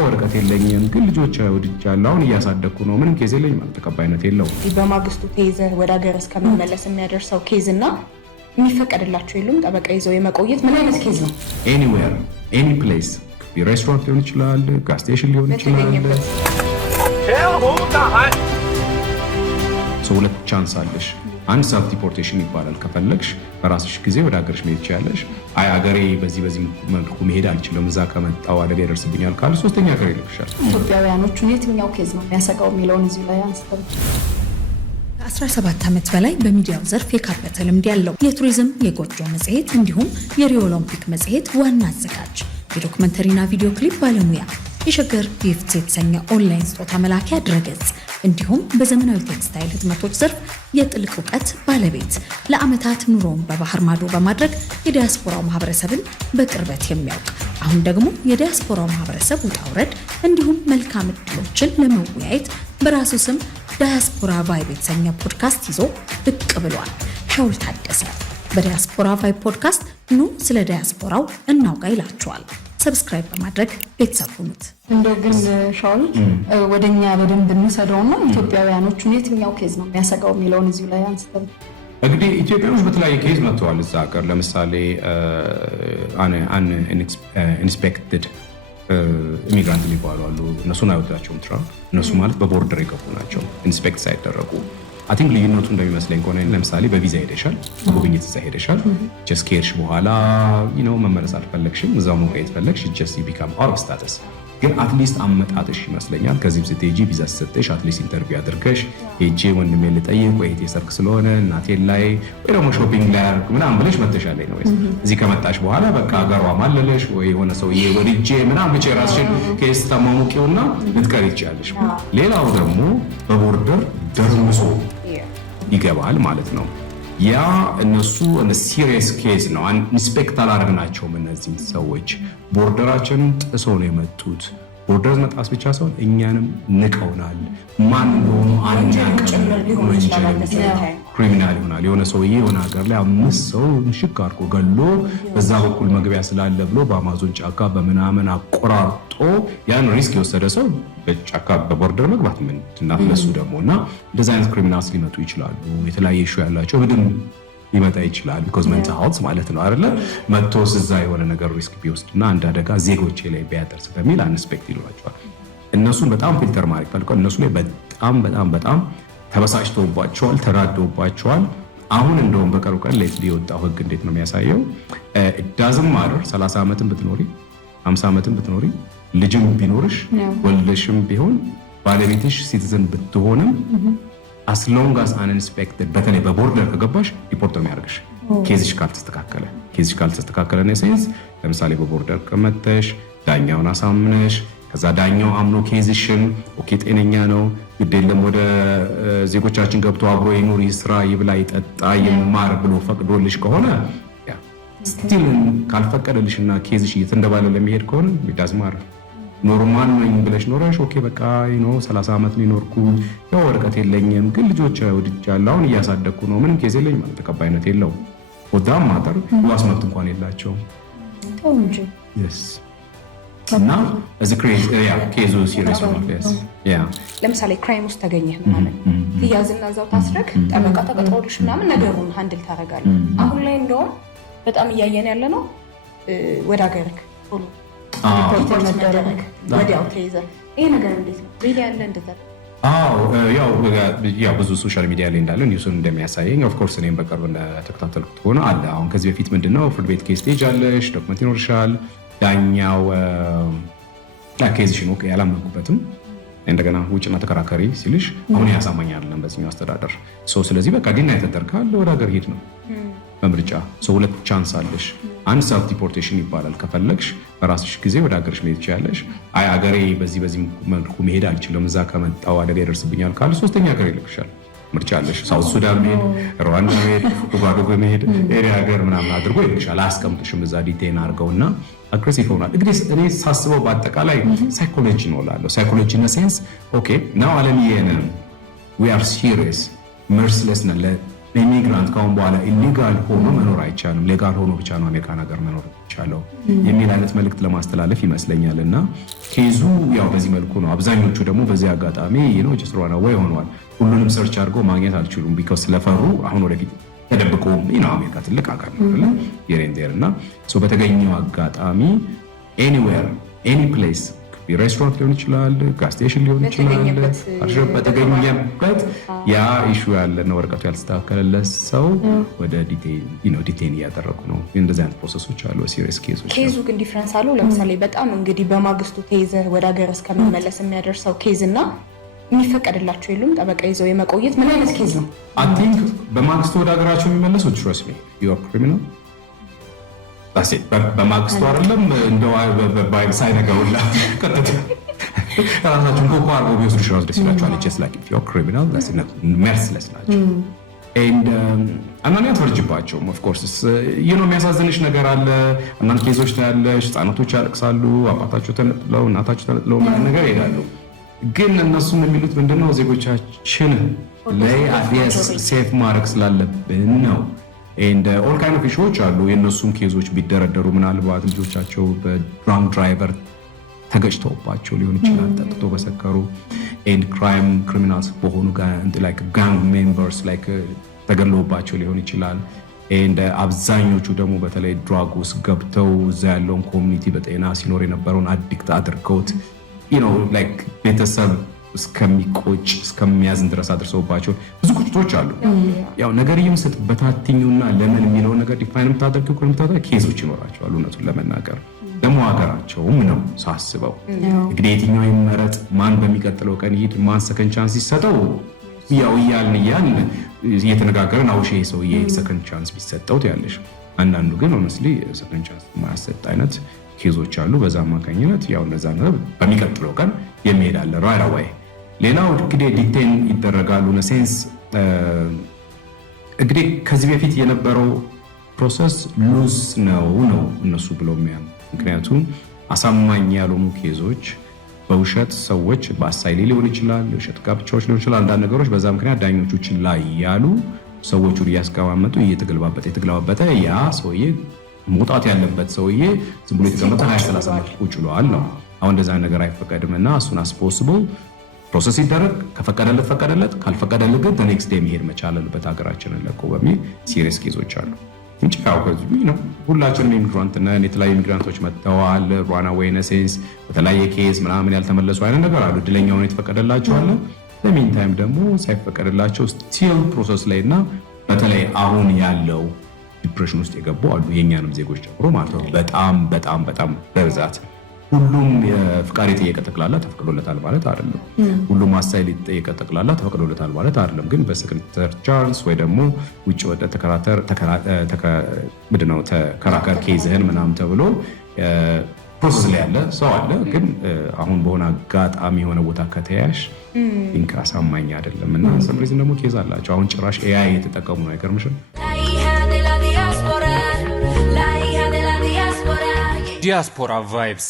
ወረቀት የለኝም ግን ልጆች ወድጃለሁ አሁን እያሳደግኩ ነው ምንም ኬዝ የለኝም ማለት ተቀባይነት የለውም። በማግስቱ ተይዘ ወደ ሀገር እስከመመለስ የሚያደርሰው ኬዝ እና የሚፈቀድላቸው የሉም ጠበቃ ይዘው የመቆየት ምን አይነት ኬዝ ነው? ኤኒዌር ኤኒ ፕሌስ ሬስቶራንት ሊሆን ይችላል፣ ጋዝ ስቴሽን ሊሆን ይችላል። ሁለት ቻንስ አለሽ። አንድ ሰልፍ ዲፖርቴሽን ይባላል። ከፈለግሽ በራስሽ ጊዜ ወደ ሀገርሽ መሄድ ትችያለሽ። አይ ሀገሬ በዚህ መልኩ መሄድ አልችልም እዛ ከመጣው አደጋ ይደርስብኛል ካለ ሶስተኛ ሀገር ይልክሻል። ኢትዮጵያውያኖቹን የትኛው ኬዝ ነው የሚያሰጋው የሚለውን እዚሁ ላይ አንስተው 17 ዓመት በላይ በሚዲያው ዘርፍ የካበተ ልምድ ያለው የቱሪዝም የጎጆ መጽሔት እንዲሁም የሪዮ ኦሎምፒክ መጽሔት ዋና አዘጋጅ የዶክመንተሪና ቪዲዮ ክሊፕ ባለሙያ የሸገር ጊፍት የተሰኘ ኦንላይን ስጦታ መላኪያ ድረገጽ እንዲሁም በዘመናዊ ቴክስታይል ህትመቶች ዘርፍ የጥልቅ እውቀት ባለቤት ለዓመታት ኑሮውን በባህር ማዶ በማድረግ የዲያስፖራው ማህበረሰብን በቅርበት የሚያውቅ አሁን ደግሞ የዲያስፖራው ማህበረሰብ ውጣ ውረድ እንዲሁም መልካም ዕድሎችን ለመወያየት በራሱ ስም ዲያስፖራ ቫይብ የተሰኘ ፖድካስት ይዞ ብቅ ብሏል። ሻውል ታደሰ በዲያስፖራ ቫይብ ፖድካስት ኑ ስለ ዲያስፖራው እናውጋ ይላችኋል። ሰብስክራይብ በማድረግ ቤተሰብ ሁኑት። እንደው ግን ሻውል ወደኛ በደንብ እንሰደውና ኢትዮጵያውያኖቹን የትኛው ኬዝ ነው የሚያሰጋው የሚለውን እዚሁ ላይ አንስተው እንግዲህ ኢትዮጵያኖች በተለያየ ኬዝ መጥተዋል እዛ ሀገር። ለምሳሌ ኢንስፔክትድ ኢሚግራንት የሚባሉ አሉ። እነሱን አይወዳቸውም ትራምፕ። እነሱ ማለት በቦርደር የገቡ ናቸው ኢንስፔክት ሳይደረጉ። አይ ቲንክ ልዩነቱ እንደሚመስለኝ ከሆነ ለምሳሌ በቪዛ ሄደሻል፣ ጉብኝት እዛ ሄደሻል። ጀስት ከሄድሽ በኋላ መመለስ አልፈለግሽም፣ እዛው መቆየት ፈለግሽ፣ ጀስት ቢካም አውት ኦፍ ስታተስ። ግን አትሊስት አመጣጥሽ ይመስለኛል ከዚህም ስትሄጂ ቪዛ ስትሰጥሽ አትሊስት ኢንተርቪው አድርገሽ ሄጄ ወንድሜ ልጠይቅ ወይ እህቴ ሰርግ ስለሆነ እናቴን ላይ ወይ ደግሞ ሾፒንግ ላይ አድርግ ምናምን ብለሽ መተሻለ ነው። እዚህ ከመጣሽ በኋላ በቃ ሀገሯ ማለለሽ ወይ የሆነ ሰውዬ ወድጄ ምናምን ብቻ የራስሽን ኬስ ተማሙቂውና ልትቀሪ ትችያለሽ። ሌላው ደግሞ በቦርደር ደርምሶ ይገባል ማለት ነው። ያ እነሱ ሲሪየስ ኬዝ ነው። ኢንስፔክት አላደረግናቸውም። እነዚህ ሰዎች ቦርደራችንን ጥሰው ነው የመጡት። ቦርደር መጣስ ብቻ ሳይሆን እኛንም ንቀውናል። ማን እንደሆኑ አናውቅም። ክሪሚናል ይሆናል። የሆነ ሰውዬ የሆነ ሀገር ላይ 5 ሰው ምሽግ አድርጎ ገሎ በዛ በኩል መግቢያ ስላለ ብሎ በአማዞን ጫካ በምናምን አቆራርጦ ያን ሪስክ የወሰደ ሰው በጫካ በቦርደር መግባት ምን ትናፍለሱ ደግሞ እና እንደዚህ አይነት ክሪሚናልስ ሊመጡ ይችላሉ። የተለያየ ኢሹ ያላቸው ብድም ሊመጣ ይችላል። ቢኮዝ ሜንታል ሄልዝ ማለት ነው አይደለ? መጥቶስ እዛ የሆነ ነገር ሪስክ ቢወስድና አንድ አደጋ ዜጎቼ ላይ ቢያደርስ በሚል አንስፔክት ይሏቸዋል። እነሱን በጣም ፊልተር ማድረግ ፈልገው እነሱ ላይ በጣም ተበሳጭተውባቸዋል፣ ተራደውባቸዋል። አሁን እንደውም በቀሩ ቀን ሌት የወጣው ህግ እንዴት ነው የሚያሳየው? ዳዝም ማደር 30 ዓመትን ብትኖሪ 50 ዓመትን ብትኖሪ ልጅም ቢኖርሽ ወልደሽም ቢሆን ባለቤትሽ ሲቲዝን ብትሆንም as long as uninspected በተለይ በቦርደር ከገባሽ ሪፖርት ነው የሚያደርግሽ ኬዝሽ ካልተስተካከለ ነው ሴንስ። ለምሳሌ በቦርደር ከመተሽ ዳኛውን አሳምነሽ ከዛ ዳኛው አምኖ ኬዝሽን ኦኬ ጤነኛ ነው ግዴለም ወደ ዜጎቻችን ገብቶ አብሮ ይኑር ይስራ ይብላ ይጠጣ ይማር ብሎ ፈቅዶልሽ ከሆነ ያ ስቲል ካልፈቀደልሽና ኬዝሽ እየተንደባለ ለሚሄድ ከሆነ ቢዳዝማር ኖርማል ነኝ ብለሽ ኖረሽ ኦኬ በቃ 30 ዓመት ሊኖርኩ ያው ወረቀት የለኝም ግን ልጆች ወድጃለሁ አሁን እያሳደግኩ ነው ምንም ኬዝ የለኝም ማለት ተቀባይነት የለውም። ወዳም ማተር ዋስ መብት እንኳን የላቸውም እንጂ yes እና እዚህ ኬዙ ሲሪየስ ነው። ለምሳሌ ክራይም ውስጥ ተገኘህ ማለት ትያዝና እዛው ታስረክ ጠበቃ ተቀጥሮልሽ ምናምን ነገሩን ሃንድል ታደርጋለህ። አሁን ላይ እንደውም በጣም እያየን ያለ ነው ወደ ሀገርክ ሁሉ ሪፖርት መደረግ ወዲያው ተይዘ ይሄ ነገር እንዴት ነው ሪሊ ያለ እንደዛ? ያው ብዙ ሶሻል ሚዲያ ላይ እንዳለ ኒውስን እንደሚያሳየኝ ኦፍ ኮርስ እኔም በቅርብ እንደተከታተልኩት ሆነ አለ። አሁን ከዚህ በፊት ምንድነው ፍርድ ቤት ኬስ ስቴጅ አለሽ፣ ዶክመንት ይኖርሻል፣ ዳኛው ኬዝሽን ኦኬ ያላመንኩበትም እንደገና ውጭና ተከራካሪ ሲልሽ አሁን ያሳማኛል በዚህኛው አስተዳደር ስለዚህ በቃ ዲና የተደርካል ወደ ሀገር ሄድ ነው በምርጫ ሁለት ቻንስ አለሽ። አንድ ሰልፍ ዲፖርቴሽን ይባላል። ከፈለግሽ በራስሽ ጊዜ ወደ ሀገርሽ መሄድ ትችያለሽ። አይ ሀገሬ በዚህ መልኩ መሄድ አልችልም እዛ ከመጣው አደጋ ይደርስብኛል ካለ ሶስተኛ ሀገር ይልክሻል። ምርጫ አለሽ። ሳውት ሱዳን መሄድ፣ ሩዋንዳ መሄድ፣ ኡጋንዳ መሄድ፣ ኤሪያ ሀገር ምናምን አድርጎ ይልክሻል። አያስቀምጥሽም እዛ ዲቴን አድርገውና አግሬሲቭ ሆናል። እንግዲህ እኔ ሳስበው በአጠቃላይ ሳይኮሎጂ ነው እላለሁ። ሳይኮሎጂ ኢን ሴንስ ኦኬ ናው አለምዬን we are serious merciless ነን ኢሚግራንት ካሁን በኋላ ኢሊጋል ሆኖ መኖር አይቻልም፣ ሌጋል ሆኖ ብቻ ነው አሜሪካን ሀገር መኖር ይቻለው የሚል አይነት መልእክት ለማስተላለፍ ይመስለኛል። እና ኬዙ ያው በዚህ መልኩ ነው። አብዛኞቹ ደግሞ በዚህ አጋጣሚ ጀስት ራን አዌይ ሆነዋል። ሁሉንም ሰርች አድርገው ማግኘት አልችሉም ቢኮዝ ስለፈሩ አሁን ወደፊት ተደብቆ አሜሪካ ትልቅ ሀገር ነው የሬንዴር እና በተገኘው አጋጣሚ ኤኒዌር ኤኒ ፕሌስ ሬስቶራንት ሊሆን ይችላል፣ ጋዝ ስቴሽን ሊሆን ይችላል፣ በተገኘበት ያ ኢሹ ያለና ወረቀቱ ያልተስተካከለለት ሰው ወደ ዲቴን እያደረጉ ነው። እንደዚህ አይነት ፕሮሰሶች አሉ። ሲሪየስ ኬዞች ኬዙ ግን ዲፍረንስ አለው። ለምሳሌ በጣም እንግዲህ በማግስቱ ተይዘህ ወደ ሀገር እስከመመለስ የሚያደርሰው ኬዝ እና የሚፈቀድላቸው የሉም ጠበቃ ይዘው የመቆየት ምን አይነት ኬዝ ነው? አይ ቲንክ በማግስቱ ወደ ሀገራቸው የሚመለሱት ትረስት ሚ ዩ አር ክሪሚናል በማግስቱ አይደለም እንደው ሳይነገሩላ ራሳቸውን ኮኮ አርጎ ቢወስዱ ሽራዝ ደስ ይላቸዋል። ጀስት ላይክ ኢፍ ዩ አር ክሪሚናል ዳትስ ኢት ሜርስለስ ናቸው። ኤንድ አንዳንዴ አትፈርጅባቸውም። ኦፍ ኮርስ የሚያሳዝንሽ ነገር አለ። አንዳንድ ኬዞች ታያለሽ፣ ህጻናቶች ያለቅሳሉ፣ አባታቸው ተነጥለው እናታቸው ተነጥለው ነገር ይሄዳሉ። ግን እነሱም የሚሉት ምንድነው ዜጎቻችን ላይ አዲስ ሴፍ ማድረግ ስላለብን ነው። ኤንድ ኦል ካይንድ ኦፍ ኢሹዎች አሉ። የእነሱም ኬዞች ቢደረደሩ ምናልባት ልጆቻቸው በድራንክ ድራይቨር ተገጭተውባቸው ሊሆን ይችላል፣ ጠጥቶ በሰከሩ ኤንድ ክራይም ክሪሚናልስ በሆኑ ላይክ ጋንግ ሜምበርስ ላይክ ተገለውባቸው ሊሆን ይችላል። ኤንድ አብዛኞቹ ደግሞ በተለይ ድራግ ውስጥ ገብተው እዛ ያለውን ኮሚኒቲ በጤና ሲኖር የነበረውን አዲክት አድርገውት ላይክ ቤተሰብ እስከሚቆጭ እስከሚያዝን ድረስ አድርሰውባቸው ብዙ ቁጭቶች አሉ። ያው ነገርየውን ስትበታትኙና ለምን የሚለውን ነገር ዲፋይን የምታደርገው ኬዞች ይኖራቸዋል። እውነቱን ለመናገር ደግሞ ሀገራቸውም ነው ሳስበው እንግዲህ የትኛው ይመረጥ ማን በሚቀጥለው ቀን ይሄድ ማን ሰከንድ ቻንስ ይሰጠው ያው እያልን እየተነጋገርን አውሼ ሰውዬ ሰከንድ ቻንስ ቢሰጠው ያለሽ። አንዳንዱ ግን ሆነስሊ ሰከንድ ቻንስ ማያሰጥ አይነት ኬዞች አሉ። በዛ አማካኝነት ያው እንደዛ ነው በሚቀጥለው ቀን የሚሄዳለ ራይት አዌይ። ሌላው እንግዲህ ዲቴን ይደረጋሉ ነሴንስ እንግዲህ ከዚህ በፊት የነበረው ፕሮሰስ ሉዝ ነው እነሱ ብለው የሚያምኑ ምክንያቱም አሳማኝ ያልሆኑ ኬዞች በውሸት ሰዎች በአሳይሌ ሊሆን ይችላል፣ የውሸት ጋብቻዎች ሊሆን ይችላል። አንዳንድ ነገሮች በዛ ምክንያት ዳኞቹን ላይ ያሉ ሰዎቹን እያስቀማመጡ እየተገለባበጠ ያ ሰውዬ መውጣት ያለበት ሰውዬ ዝም ብሎ የተቀመጠ 20-30 ዓመት ቁጭ ብሏል ነው። አሁን እንደዛ ነገር አይፈቀድምና እሱን አስፖሲብል ፕሮሰስ ይደረግ። ከፈቀደለት ፈቀደለት፣ ካልፈቀደለት ግን ኔክስት ዴይ መሄድ መቻል አለበት ሀገራችንን ለቆ በሚል ሲሪየስ ኬዞች አሉ እንጂ ያው ከዚህ ነው ሁላችንም ኢሚግራንት ነን። የተለያዩ ኢሚግራንቶች መጥተዋል ራን አዌይ ነሴንስ በተለያየ ኬዝ ምናምን ያልተመለሱ አይነት ነገር አሉ። እድለኛው ነው የተፈቀደላቸው አለ። ለሚን ታይም ደግሞ ሳይፈቀደላቸው ስቲል ፕሮሰስ ላይ እና በተለይ አሁን ያለው ዲፕሬሽን ውስጥ የገቡ አሉ የኛንም ዜጎች ጨምሮ ማለት ነው። በጣም በብዛት ሁሉም ፍቃድ የጠየቀ ጠቅላላ ተፈቅዶለታል ማለት አይደለም። ሁሉም አሳይል የጠየቀ ጠቅላላ ተፈቅዶለታል ማለት አይደለም። ግን በሰከንድ ቻንስ ወይ ደግሞ ውጭ ወደ ተከራከር ኬዝህን ምናምን ተብሎ ፕሮሰስ ላይ ያለ ሰው አለ። ግን አሁን በሆነ አጋጣሚ የሆነ ቦታ ከተያሽ ኢንካ አሳማኝ አይደለም እና ሰምሪዝን ደግሞ ኬዝ አላቸው። አሁን ጭራሽ ኤአይ እየተጠቀሙ ነው። አይገርምሽም? Diaspora Vibes.